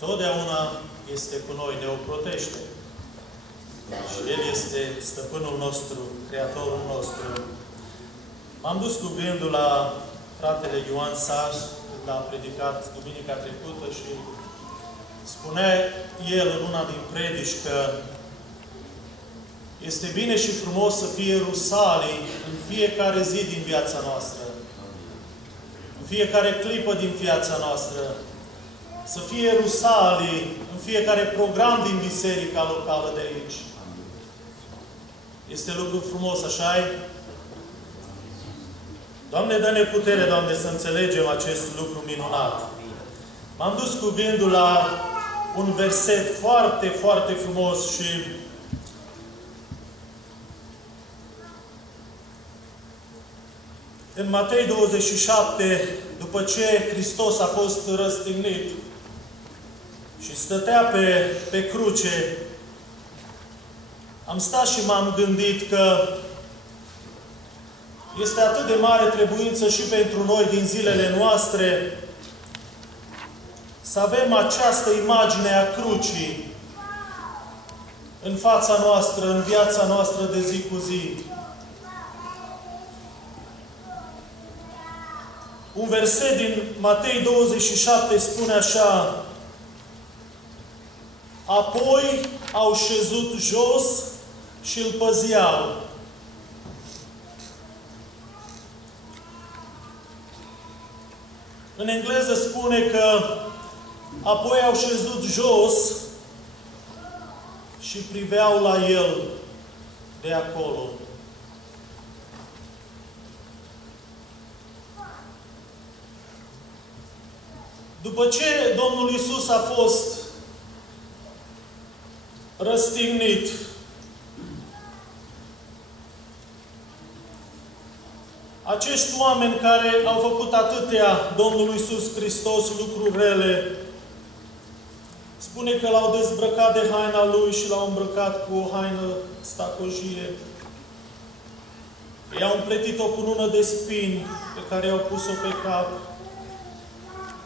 totdeauna este cu noi, ne ocrotește. Și El este Stăpânul nostru, Creatorul nostru. M-am dus cu gândul la fratele Ioan Saș, când a predicat duminica trecută și spunea el în una din predici că este bine și frumos să fie rusalii în fiecare zi din viața noastră. În fiecare clipă din viața noastră. Să fie rusalii în fiecare program din biserica locală de aici. Este lucru frumos, așa-i? Doamne, dă-ne putere, Doamne, să înțelegem acest lucru minunat. M-am dus cu gândul la un verset foarte, foarte frumos și în Matei 27, după ce Hristos a fost răstignit și stătea pe cruce, am stat și m-am gândit că este atât de mare trebuință și pentru noi din zilele noastre să avem această imagine a crucii în fața noastră, în viața noastră de zi cu zi. Un verset din Matei 27 spune așa: apoi au șezut jos și îl păzeau. În engleză spune că apoi au șezut jos și priveau la el de acolo. După ce Domnul Iisus a fost răstignit, acești oameni care au făcut atâtea Domnului Iisus Hristos lucruri rele, spune că l-au dezbrăcat de haina Lui și l-au îmbrăcat cu o haină stacojie. I-au împletit o cunună de spini pe care i-au pus-o pe cap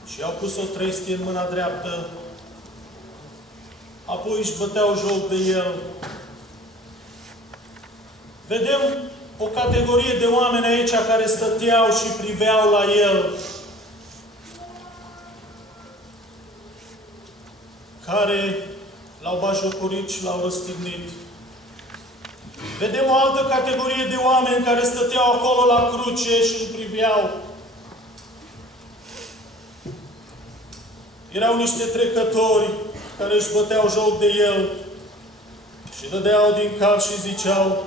și i-au pus o trestie în mâna dreaptă. Apoi își băteau joc de El. Vedem o categorie de oameni aici care stăteau și priveau la El, care l-au batjocorit și l-au răstignit. Vedem o altă categorie de oameni care stăteau acolo la cruce și îl priveau. Erau niște trecători care își băteau joc de El și dădeau din cap și ziceau: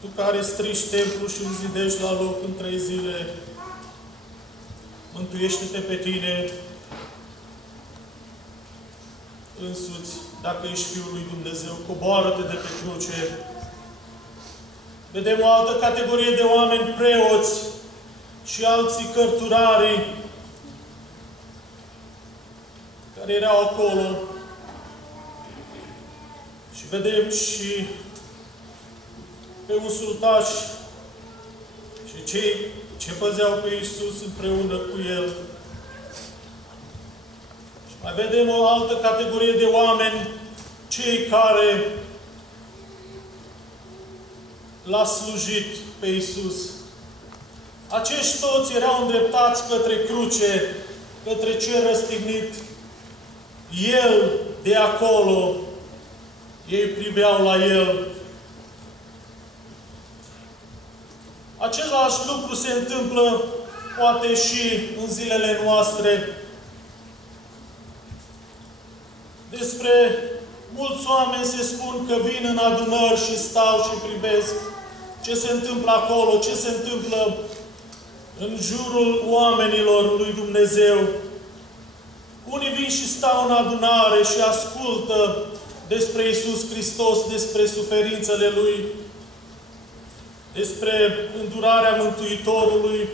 Tu care strici templul și îl zidești la loc în 3 zile, mântuiește-te pe tine însuți, dacă ești Fiul lui Dumnezeu, coboară-te de pe cruce. Vedem o altă categorie de oameni, preoți și alții cărturarii, care erau acolo. Și vedem și pe usurtași și cei ce păzeau pe Iisus împreună cu El. Și mai vedem o altă categorie de oameni, cei care l-a slujit pe Iisus. Acești toți erau îndreptați către cruce, către cel răstignit. El de acolo, ei priveau la El. Același lucru se întâmplă poate și în zilele noastre. Despre mulți oameni se spun că vin în adunări și stau și privesc ce se întâmplă acolo, ce se întâmplă în jurul oamenilor lui Dumnezeu. Unii vin și stau în adunare și ascultă despre Iisus Hristos, despre suferințele Lui, despre îndurarea Mântuitorului,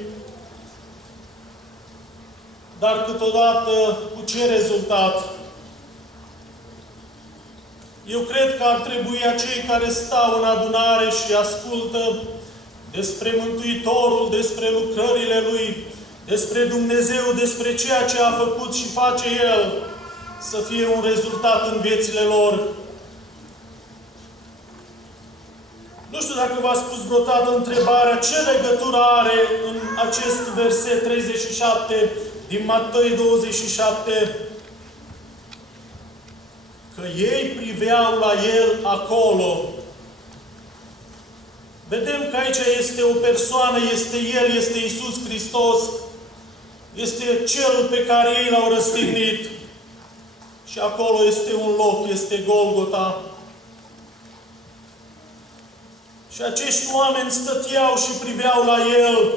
dar câteodată cu ce rezultat? Eu cred că ar trebui acei care stau în adunare și ascultă despre Mântuitorul, despre lucrările Lui, despre Dumnezeu, despre ceea ce a făcut și face El, să fie un rezultat în viețile lor. Nu știu dacă v-a spus vreodată întrebarea ce legătură are în acest verset 37 din Matei 27, că ei priveau la El acolo. Vedem că aici este o persoană, este El, este Iisus Hristos, este Cel pe care ei L-au răstignit. Și acolo este un loc, este Golgota. Și acești oameni stăteau și priveau la El.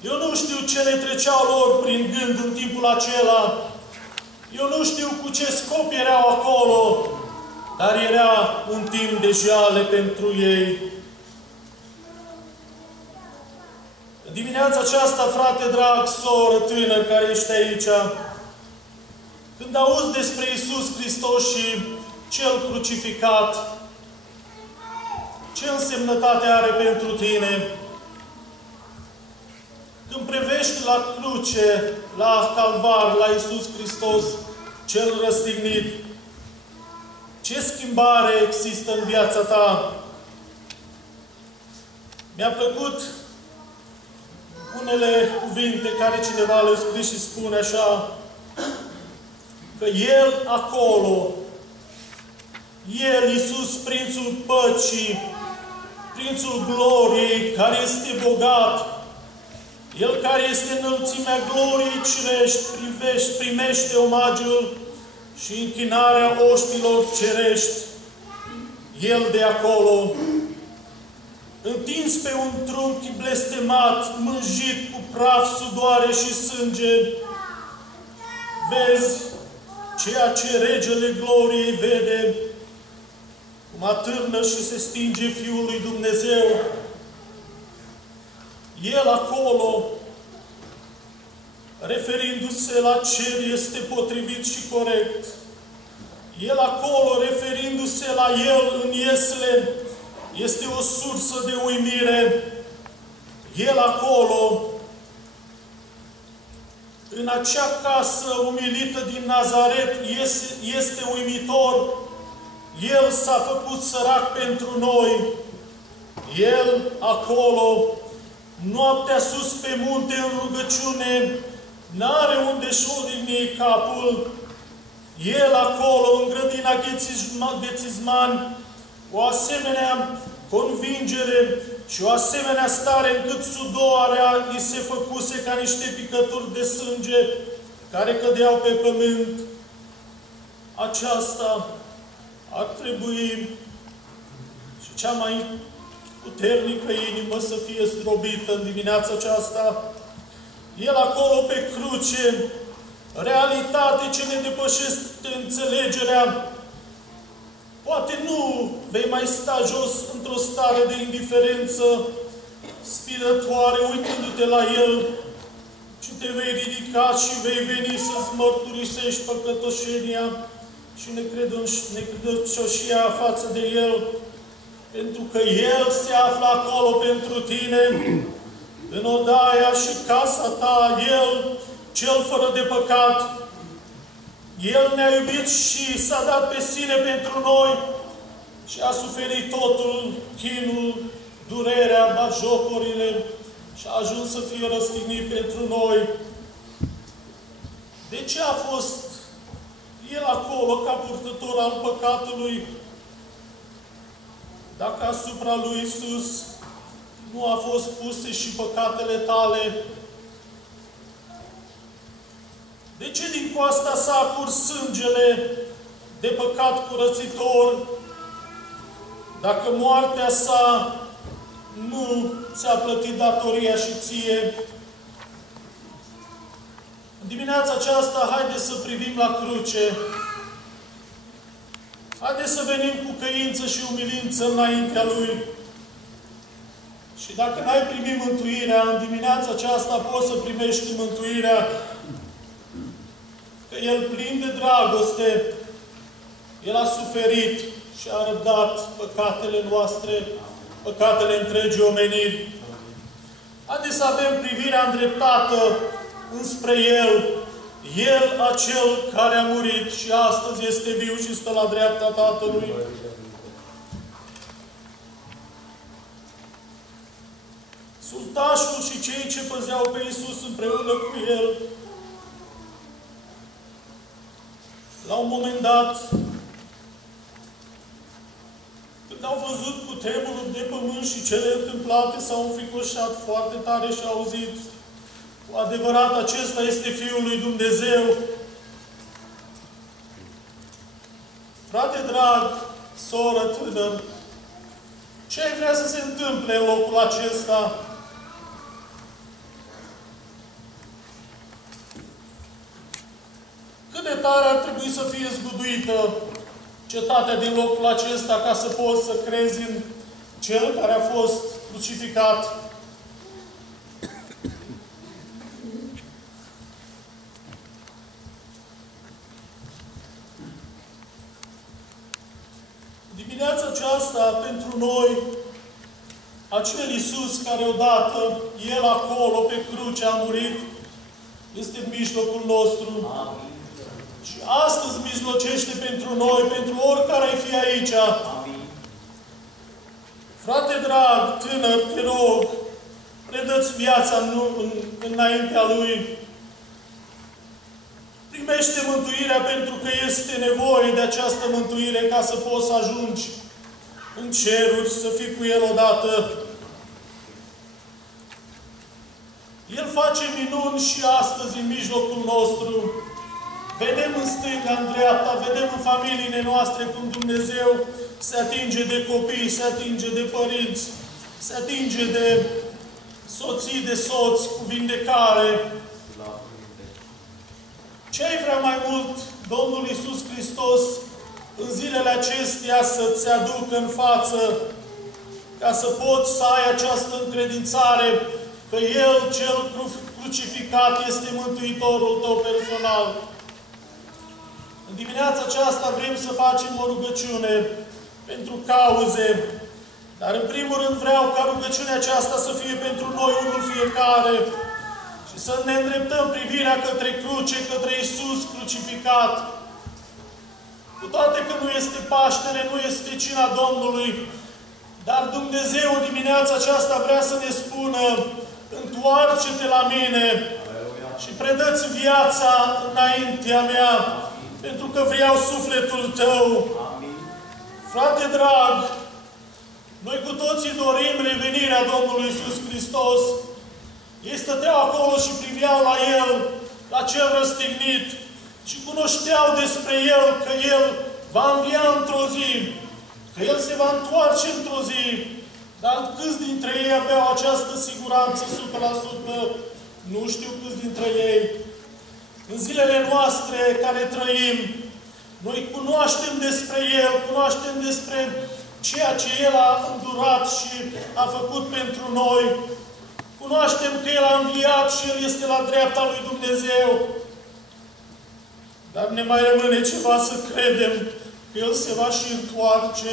Eu nu știu ce le treceau lor prin gând în timpul acela. Eu nu știu cu ce scop erau acolo, dar era un timp de jale pentru ei. În dimineața aceasta, frate drag, soră tânăr care ești aici, când auzi despre Iisus Hristos și Cel crucificat, ce însemnătate are pentru tine? Când privești la cruce, la Calvar, la Iisus Hristos, Cel răstignit, ce schimbare există în viața ta? Mi-a plăcut unele cuvinte care cineva le-a scris și spune așa, că El acolo, El, Iisus, Prințul Păcii, Prințul Gloriei, care este bogat, El care este înălțimea gloriei cerești, primește omagiul și închinarea oștilor cerești. El de acolo, întins pe un trunchi blestemat, mânjit cu praf, sudoare și sânge, vezi ceea ce Regele Gloriei vede, cum atârnă și se stinge Fiul lui Dumnezeu. El acolo, referindu-se la cer, este potrivit și corect. El acolo, referindu-se la El în iesle, este o sursă de uimire. El acolo, în acea casă umilită din Nazaret, este uimitor. El s-a făcut sărac pentru noi. El acolo, noaptea sus pe munte în rugăciune, n-are unde-și odihni capul. El acolo, în grădina Ghețizman, o asemenea convingere și o asemenea stare încât sudoarea îi se făcuse ca niște picături de sânge care cădeau pe pământ. Aceasta ar trebui și cea mai puternică inimă să fie zdrobită în dimineața aceasta. El acolo pe cruce, realitate ce ne depășește înțelegerea. Poate nu vei mai sta jos într-o stare de indiferență spirituală, uitându-te la El, ci te vei ridica și vei veni să-ți mărturisești păcătoșenia și necredincioșia față de El, pentru că El se află acolo pentru tine, în odaia și casa ta, El, Cel fără de păcat. El ne-a iubit și s-a dat pe sine pentru noi și a suferit totul, chinul, durerea, batjocorile și a ajuns să fie răstignit pentru noi. De ce a fost El acolo ca purtător al păcatului, dacă asupra lui Iisus nu a fost puse și păcatele tale? De ce din coasta sa a curs sângele de păcat curățitor, dacă moartea sa nu ți-a plătit datoria și ție? În dimineața aceasta, haideți să privim la cruce. Haideți să venim cu căință și umilință înaintea Lui. Și dacă n-ai primit mântuirea, în dimineața aceasta poți să primești mântuirea. Că El, plin de dragoste, El a suferit și a răbdat păcatele noastre, păcatele întregii omeniri. Haideți să avem privirea îndreptată înspre El. El, acel care a murit și astăzi este viu și stă la dreapta Tatălui. Sultașul și cei ce păzeau pe Iisus împreună cu El, la un moment dat, când au văzut cutremurul de pământ și cele întâmplate, s-au înfricoșat foarte tare și au auzit: cu adevărat, acesta este Fiul lui Dumnezeu. Frate drag, soră tânăr, ce ai vrea să se întâmple în locul acesta? Cât de tare ar trebui să fie zguduită cetatea din locul acesta ca să poți să crezi în Cel care a fost crucificat? Dimineața aceasta, pentru noi, acel Iisus care odată, El acolo, pe cruce, a murit, este în mijlocul nostru. Amin. Și astăzi mijlocește pentru noi, pentru oricare ai fi aici. Amin. Frate drag, tânăr, te rog, predă-ți viața înaintea Lui. Primește mântuirea pentru că este nevoie de această mântuire ca să poți să ajungi în ceruri, să fii cu El odată. El face minuni și astăzi în mijlocul nostru. Vedem în stânga, în dreapta, vedem în familiile noastre cum Dumnezeu se atinge de copii, se atinge de părinți, se atinge de soții, de soți, cu vindecare. Ce ai vrea mai mult, Domnul Iisus Hristos, în zilele acestea să-ți aducă în față, ca să poți să ai această încredințare că El, Cel crucificat, este Mântuitorul tău personal. În dimineața aceasta vrem să facem o rugăciune pentru cauze, dar în primul rând vreau ca rugăciunea aceasta să fie pentru noi, unul fiecare, și să ne îndreptăm privirea către cruce, către Iisus crucificat. Cu toate că nu este Paștele, nu este cina Domnului, dar Dumnezeu dimineața aceasta vrea să ne spună: întoarce-te la mine și predă-ți viața înaintea mea, pentru că vreau sufletul tău. Frate drag, noi cu toții dorim revenirea Domnului Iisus Hristos. Ei stăteau acolo și priveau la El, la Cel răstignit, și cunoșteau despre El că El va învia într-o zi, că El se va întoarce într-o zi. Dar câți dintre ei aveau această siguranță 100%? Nu știu câți dintre ei. În zilele noastre care trăim, noi cunoaștem despre El, cunoaștem despre ceea ce El a îndurat și a făcut pentru noi. Cunoaștem că El a înviat și El este la dreapta lui Dumnezeu. Dar ne mai rămâne ceva să credem că El se va și întoarce.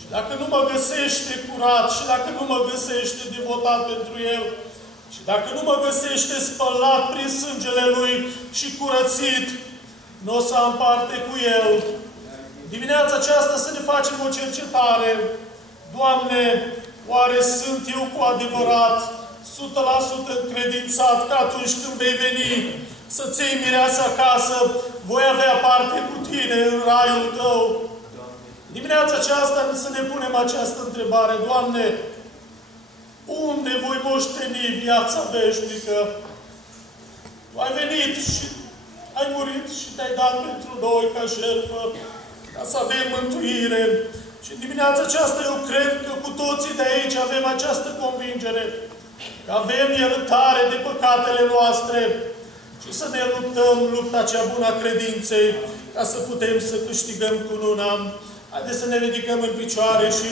Și dacă nu mă găsește curat, și dacă nu mă găsește devotat pentru El, și dacă nu mă găsește spălat prin sângele Lui și curățit, nu o să am parte cu El. Dimineața aceasta să ne facem o cercetare. Doamne, oare sunt eu cu adevărat 100% încredințat că atunci când vei veni să-ți iei mireasa acasă, voi avea parte cu Tine în raiul Tău? Dimineața aceasta să ne punem această întrebare. Doamne, unde voi moșteni viața veșnică? Tu ai venit și ai murit și te-ai dat pentru noi ca jertfă, ca să avem mântuire. Și în dimineața aceasta eu cred că cu toții de aici avem această convingere, că avem iertare de păcatele noastre și să ne luptăm lupta cea bună a credinței, ca să putem să câștigăm cununa. Haideți să ne ridicăm în picioare și